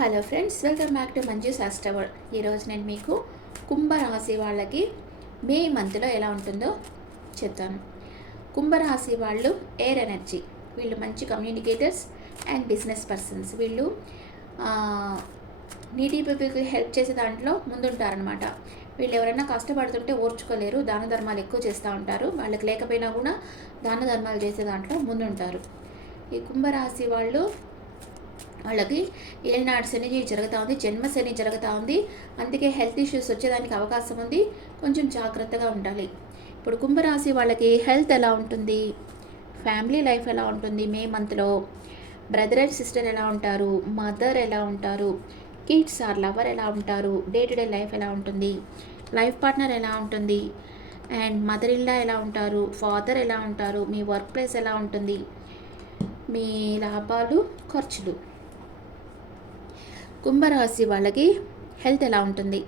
Hello friends, welcome back to Manju శాస్త్రవర్. ఈరోజు నేను మీకు కుంభరాశి వాళ్ళకి మే మంత్లో ఎలా ఉంటుందో చెప్తాను. కుంభరాశి వాళ్ళు ఎయిర్ ఎనర్జీ, వీళ్ళు మంచి కమ్యూనికేటర్స్ అండ్ బిజినెస్ పర్సన్స్. వీళ్ళు నీడీ పీపుల్కి హెల్ప్ చేసే దాంట్లో ముందుంటారనమాట. వీళ్ళు ఎవరైనా కష్టపడుతుంటే ఓర్చుకోలేరు, దాన ధర్మాలు ఎక్కువ చేస్తూ ఉంటారు. వాళ్ళకి లేకపోయినా కూడా దాన ధర్మాలు చేసే దాంట్లో ముందుంటారు. ఈ కుంభరాశి వాళ్ళకి ఏలినాడు శని జరుగుతూ ఉంది, జన్మ శని జరుగుతూ ఉంది. అందుకే హెల్త్ ఇష్యూస్ వచ్చేదానికి అవకాశం ఉంది. కొంచెం జాగ్రత్తగా ఉండాలి. ఇప్పుడు కుంభరాశి వాళ్ళకి హెల్త్ ఎలా ఉంటుంది, ఫ్యామిలీ లైఫ్ ఎలా ఉంటుంది, మే మంత్లో బ్రదర్ అండ్ సిస్టర్ ఎలా ఉంటారు, మదర్ ఎలా ఉంటారు, కిడ్స్ ఆర్ లవర్ ఎలా ఉంటారు, డే టు డే లైఫ్ ఎలా ఉంటుంది, లైఫ్ పార్ట్నర్ ఎలా ఉంటుంది, అండ్ మదర్ ఇల్లా ఎలా ఉంటారు, ఫాదర్ ఎలా ఉంటారు, మీ వర్క్ ప్లేస్ ఎలా ఉంటుంది, మీ లాభాలు ఖర్చులు. కుంభరాశి వాళ్ళకి హెల్త్ ఎలా ఉంటుంది,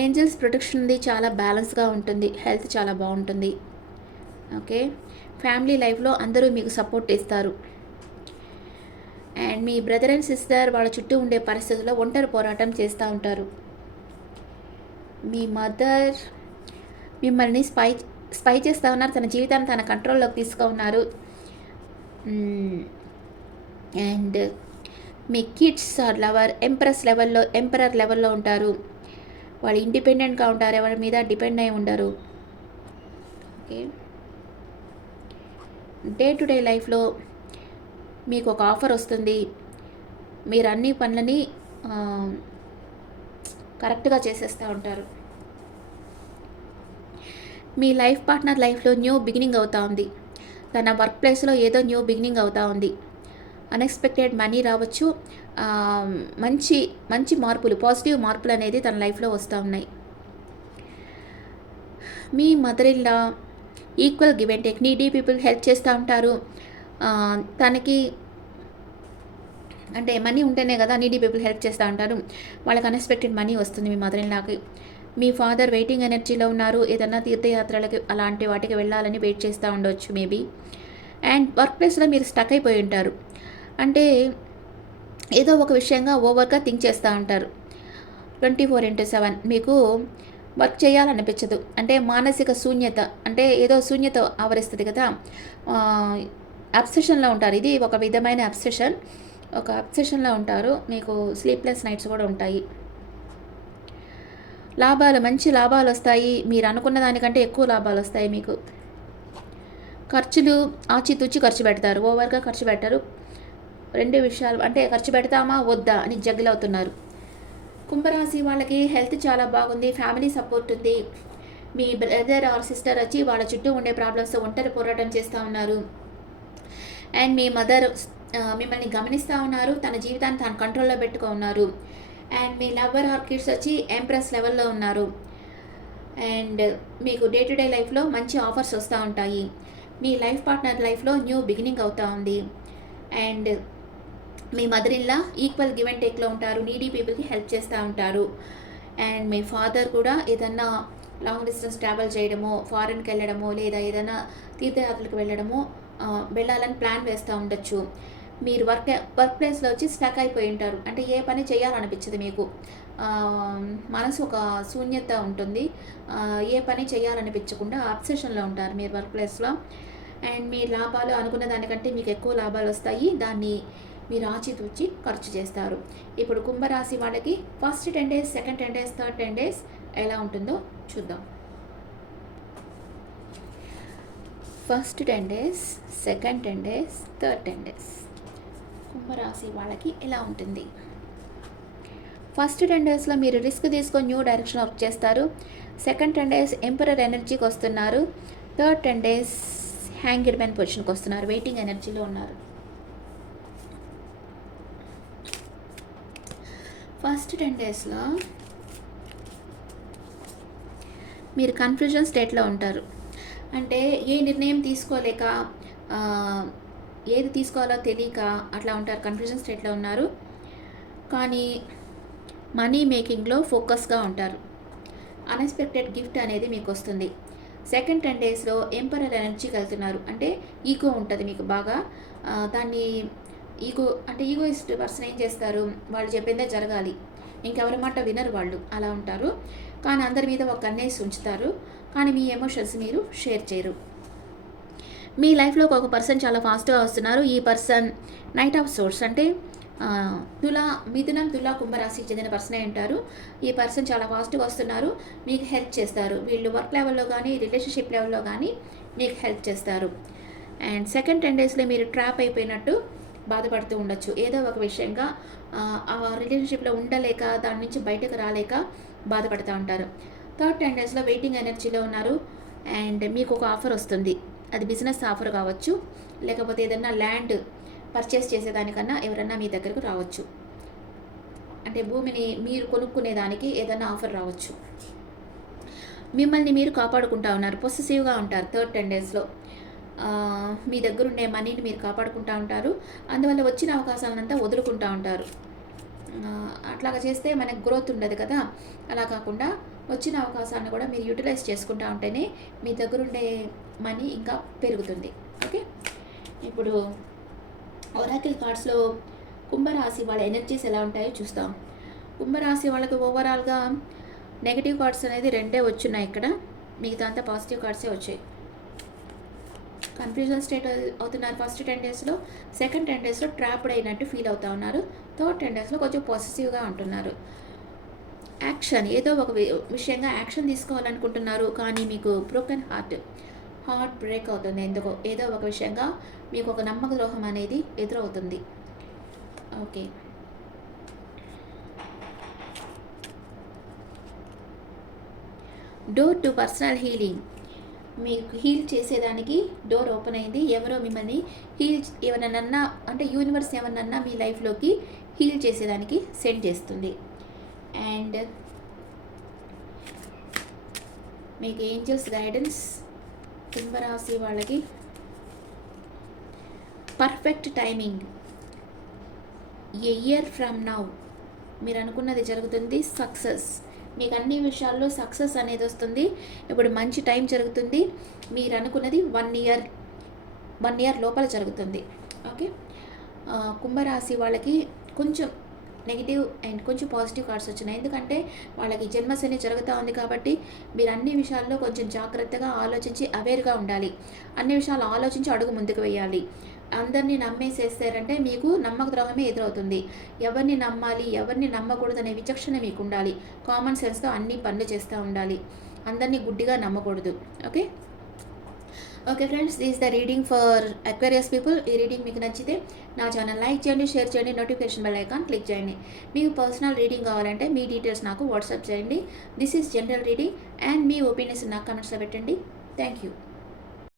ఏంజల్స్ ప్రొటెక్షన్ ఉంది, చాలా బ్యాలెన్స్గా ఉంటుంది, హెల్త్ చాలా బాగుంటుంది. ఓకే, ఫ్యామిలీ లైఫ్లో అందరూ మీకు సపోర్ట్ ఇస్తారు. And me brother and sister వాళ్ళ చుట్టూ ఉండే పరిస్థితుల్లో ఒంటరి పోరాటం చేస్తూ ఉంటారు. మీ మదర్ మిమ్మల్ని స్పై చేస్తూ ఉన్నారు, తన జీవితాన్ని తన కంట్రోల్లోకి తీసుకు ఉన్నారు. అండ్ మీ కిడ్స్ ఆర్ లవర్ ఎంపరర్ లెవెల్లో ఉంటారు. వాళ్ళు ఇండిపెండెంట్గా ఉంటారు, ఎవరి మీద డిపెండ్ అయి ఉండరు. ఓకే, డే టు డే లైఫ్లో మీకు ఒక ఆఫర్ వస్తుంది. మీరు అన్ని పనులని కరెక్ట్గా చేసేస్తూ ఉంటారు. మీ లైఫ్ పార్ట్నర్ లైఫ్లో న్యూ బిగినింగ్ అవుతూ ఉంది. తన వర్క్ ప్లేస్లో ఏదో న్యూ బిగినింగ్ అవుతూ ఉంది. అన్ఎక్స్పెక్టెడ్ మనీ రావచ్చు. మంచి మంచి మార్పులు, పాజిటివ్ మార్పులు అనేది తన లైఫ్లో వస్తూ ఉన్నాయి. మీ మదర్ ఇల్లా equal give and take, needy people help చేస్తూ ఉంటారు. తనకి అంటే మనీ ఉంటేనే కదా నీడీ పీపుల్ హెల్ప్ చేస్తూ ఉంటారు. వాళ్ళకి అన్ఎక్స్పెక్టెడ్ మనీ వస్తుంది మీ మదర్ ఇల్లాకి. మీ ఫాదర్ వెయిటింగ్ ఎనర్జీలో ఉన్నారు, ఏదన్నా తీర్థయాత్రలకి అలాంటి వాటికి వెళ్ళాలని వెయిట్ చేస్తూ ఉండవచ్చు మేబీ. అండ్ వర్క్ ప్లేస్లో మీరు స్టక్ అయిపోయి ఉంటారు, అంటే ఏదో ఒక విషయంగా ఓవర్గా థింక్ చేస్తూ ఉంటారు. 24/7 మీకు వర్క్ చేయాలనిపించదు, అంటే మానసిక శూన్యత, అంటే ఏదో శూన్యత ఆవరిస్తుంది కదా, అబ్సెషన్లో ఉంటారు. ఇది ఒక విధమైన అబ్సెషన్లో ఉంటారు. మీకు స్లీప్లెస్ నైట్స్ కూడా ఉంటాయి. మంచి లాభాలు వస్తాయి, మీరు అనుకున్న దానికంటే ఎక్కువ లాభాలు వస్తాయి మీకు. ఖర్చులు ఆచితూచి ఖర్చు పెడతారు, ఓవర్గా ఖర్చు పెట్టరు. రెండు విషయాలు, అంటే ఖర్చు పెడతామా వద్దా అని జగ్గిల్ అవుతున్నారు. కుంభరాశి వాళ్ళకి హెల్త్ చాలా బాగుంది, ఫ్యామిలీ సపోర్ట్ ఉంది. మీ బ్రదర్ ఆర్ సిస్టర్ వచ్చి వాళ్ళ చుట్టూ ఉండే ప్రాబ్లమ్స్ ఒంటరి పోరాటం చేస్తూ ఉన్నారు. అండ్ మీ మదర్ మిమ్మల్ని గమనిస్తూ ఉన్నారు, తన జీవితాన్ని తన కంట్రోల్లో పెట్టుకో ఉన్నారు. And me lover are kids వచ్చి ఎంప్రెస్ లెవెల్లో ఉన్నారు. అండ్ మీకు డే టు డే లైఫ్లో మంచి ఆఫర్స్ వస్తూ ఉంటాయి. మీ లైఫ్ పార్ట్నర్ లైఫ్లో న్యూ బిగినింగ్ అవుతూ ఉంది. అండ్ మీ మదర్ ఇల్లా ఈక్వల్ గివ్ అండ్ టేక్లో ఉంటారు, నీడీ పీపుల్కి హెల్ప్ చేస్తూ ఉంటారు. అండ్ మీ ఫాదర్ కూడా ఏదన్నా లాంగ్ డిస్టెన్స్ ట్రావెల్ చేయడమో, ఫారెన్కి వెళ్ళడమో, లేదా ఏదైనా తీర్థయాత్రలకు వెళ్ళాలని ప్లాన్ వేస్తూ ఉండొచ్చు. మీరు వర్క్ ప్లేస్లో వచ్చి స్టక్ అయిపోయి ఉంటారు, అంటే ఏ పని చేయాలనిపించదు మీకు. మనసు ఒక శూన్యత ఉంటుంది, ఏ పని చేయాలనిపించకుండా అబ్సెషన్లో ఉంటారు మీరు వర్క్ ప్లేస్లో. అండ్ మీ లాభాలు అనుకున్న దానికంటే మీకు ఎక్కువ లాభాలు వస్తాయి, దాన్ని మీరు ఆచితూచి ఖర్చు చేస్తారు. ఇప్పుడు కుంభరాశి వాళ్ళకి first 10 days, second 10 days, third 10 days ఎలా ఉంటుందో చూద్దాం. First 10 days, second 10 days, third 10 days కుంభరాశి వాళ్ళకి ఎలా ఉంటుంది. ఫస్ట్ 10 daysలో మీరు రిస్క్ తీసుకొని న్యూ డైరెక్షన్ వర్క్ చేస్తారు. సెకండ్ 10 days ఎంపరర్ ఎనర్జీకి వస్తున్నారు. థర్డ్ 10 days హ్యాంగ్డ్ మ్యాన్ పొజిషన్కి వస్తున్నారు, వెయిటింగ్ ఎనర్జీలో ఉన్నారు. ఫస్ట్ 10 daysలో మీరు కన్ఫ్యూజన్ స్టేట్లో ఉంటారు, అంటే ఏ నిర్ణయం తీసుకోలేక, ఏది తీసుకోవాలో తెలియక అట్లా ఉంటారు, కన్ఫ్యూజన్ స్టేట్లో ఉన్నారు. కానీ మనీ మేకింగ్లో ఫోకస్గా ఉంటారు. అన్ఎక్స్పెక్టెడ్ గిఫ్ట్ అనేది మీకు వస్తుంది. సెకండ్ 10 daysలో ఎంపరర్ ఎనర్జీకి వెళ్తున్నారు, అంటే ఈగో ఉంటుంది మీకు బాగా, దాన్ని ఈగోయిస్ట్ పర్సన్ ఏం చేస్తారు, వాళ్ళు చెప్పిందే జరగాలి, ఇంకెవరి మాట వినరు వాళ్ళు, అలా ఉంటారు. కానీ అందరి మీద ఒక కన్నేసి ఉంచుతారు, కానీ మీ ఎమోషన్స్ మీరు షేర్ చేయరు. మీ లైఫ్లోకి ఒక పర్సన్ చాలా ఫాస్ట్గా వస్తున్నారు. ఈ పర్సన్ నైట్ ఆఫ్ సోర్స్ అంటే మిథునం, తులా, కుంభరాశికి చెందిన పర్సనే అంటారు. ఈ పర్సన్ చాలా ఫాస్ట్గా వస్తున్నారు, మీకు హెల్ప్ చేస్తారు. వీళ్ళు వర్క్ లెవెల్లో కానీ రిలేషన్షిప్ లెవెల్లో కానీ మీకు హెల్ప్ చేస్తారు. అండ్ సెకండ్ 10 డేస్లో మీరు ట్రాప్ అయిపోయినట్టు బాధపడుతూ ఉండొచ్చు. ఏదో ఒక విషయంగా ఆ రిలేషన్షిప్లో ఉండలేక, దాని నుంచి బయటకు రాలేక బాధపడుతూ ఉంటారు. థర్డ్ 10 డేస్లో వెయిటింగ్ ఎనర్జీలో ఉన్నారు. అండ్ మీకు ఒక ఆఫర్ వస్తుంది. అది బిజినెస్ ఆఫర్ కావచ్చు, లేకపోతే ఏదైనా ల్యాండ్ పర్చేస్ చేసేదానికన్నా ఎవరన్నా మీ దగ్గరకు రావచ్చు. అంటే భూమిని మీరు కొనుక్కునేదానికి ఏదైనా ఆఫర్ రావచ్చు. మిమ్మల్ని మీరు కాపాడుకుంటా ఉన్నారు. పొసెసివ్గా ఉంటారు థర్డ్ 10 డేస్లో. మీ దగ్గర ఉండే మనీని మీరు కాపాడుకుంటూ ఉంటారు. అందువల్ల వచ్చిన అవకాశాలంతా వదులుకుంటూ ఉంటారు. అట్లాగా చేస్తే మనకు గ్రోత్ ఉండదు కదా. అలా కాకుండా వచ్చిన అవకాశాన్ని కూడా మీరు యూటిలైజ్ చేసుకుంటూ ఉంటేనే మీ దగ్గరుండే మనీ ఇంకా పెరుగుతుంది. ఓకే, ఇప్పుడు ఒరాకిల్ కార్డ్స్లో కుంభరాశి వాళ్ళ ఎనర్జీస్ ఎలా ఉంటాయో చూస్తాం. కుంభరాశి వాళ్ళకి ఓవరాల్గా నెగిటివ్ కార్డ్స్ అనేది 2 వచ్చున్నాయి ఇక్కడ, మిగతా అంతా పాజిటివ్ కార్డ్సే వచ్చాయి. కన్ఫ్యూజన్ స్టేట్ అవుతున్నారు ఫస్ట్ 10 డేస్లో. సెకండ్ 10 డేస్లో ట్రాప్డ్ అయినట్టు ఫీల్ అవుతూ ఉన్నారు. థర్డ్ 10 డేస్లో కొంచెం పాజిటివ్గా ఉంటున్నారు. యాక్షన్, ఏదో ఒక విషయంగా యాక్షన్ తీసుకోవాలనుకుంటున్నారు, కానీ మీకు బ్రోకెన్ హార్ట్ బ్రేక్ అవుతుంది. ఎందుకో ఏదో ఒక విషయంగా మీకు ఒక నమ్మక ద్రోహం అనేది ఎదురవుతుంది. Okay, door to personal healing, మీకు హీల్ చేసేదానికి డోర్ ఓపెన్ అయింది. ఎవరో మిమ్మల్ని ఎవరన్నా అంటే యూనివర్స్ ఎవరన్నా మీ లైఫ్లోకి హీల్ చేసేదానికి సెండ్ చేస్తుంది. అండ్ మీకు ఏంజల్స్ గైడెన్స్, కుంభరాశి వాళ్ళకి perfect timing, A year from now మీరు అనుకున్నది జరుగుతుంది. సక్సెస్, మీకు అన్ని విషయాల్లో సక్సెస్ అనేది వస్తుంది. ఇప్పుడు మంచి టైం జరుగుతుంది. మీరు అనుకున్నది 1 ఇయర్ లోపల జరుగుతుంది. ఓకే, కుంభరాశి వాళ్ళకి కొంచెం నెగిటివ్ అండ్ కొంచెం పాజిటివ్ కార్డ్స్ వచ్చినాయి. ఎందుకంటే వాళ్ళకి జన్మశని జరుగుతూ ఉంది కాబట్టి మీరు అన్ని విషయాల్లో కొంచెం జాగ్రత్తగా ఆలోచించి అవేర్గా ఉండాలి. అన్ని విషయాలు ఆలోచించి అడుగు ముందుకు వేయాలి. అందరినీ నమ్మేసేస్తారంటే మీకు నమ్మక ద్రోహమే ఎదురవుతుంది. ఎవరిని నమ్మాలి, ఎవరిని నమ్మకూడదు అనే విచక్షణ మీకు ఉండాలి. కామన్ సెన్స్తో అన్ని పనులు చేస్తూ ఉండాలి. అందరినీ గుడ్డిగా నమ్మకూడదు. Okay friends, this the reading for Aquarius people. ఈ రీడింగ్ మీకు నచ్చితే నా ఛానల్ లైక్ చేయండి, షేర్ చేయండి, నోటిఫికేషన్ బెల్ ఐకాన్ క్లిక్ చేయండి. మీకు పర్సనల్ రీడింగ్ కావాలంటే మీ డీటెయిల్స్ నాకు వాట్సాప్ చేయండి. This is general reading and me opinions నాకు కమెంట్స్లో పెట్టండి. Thank you.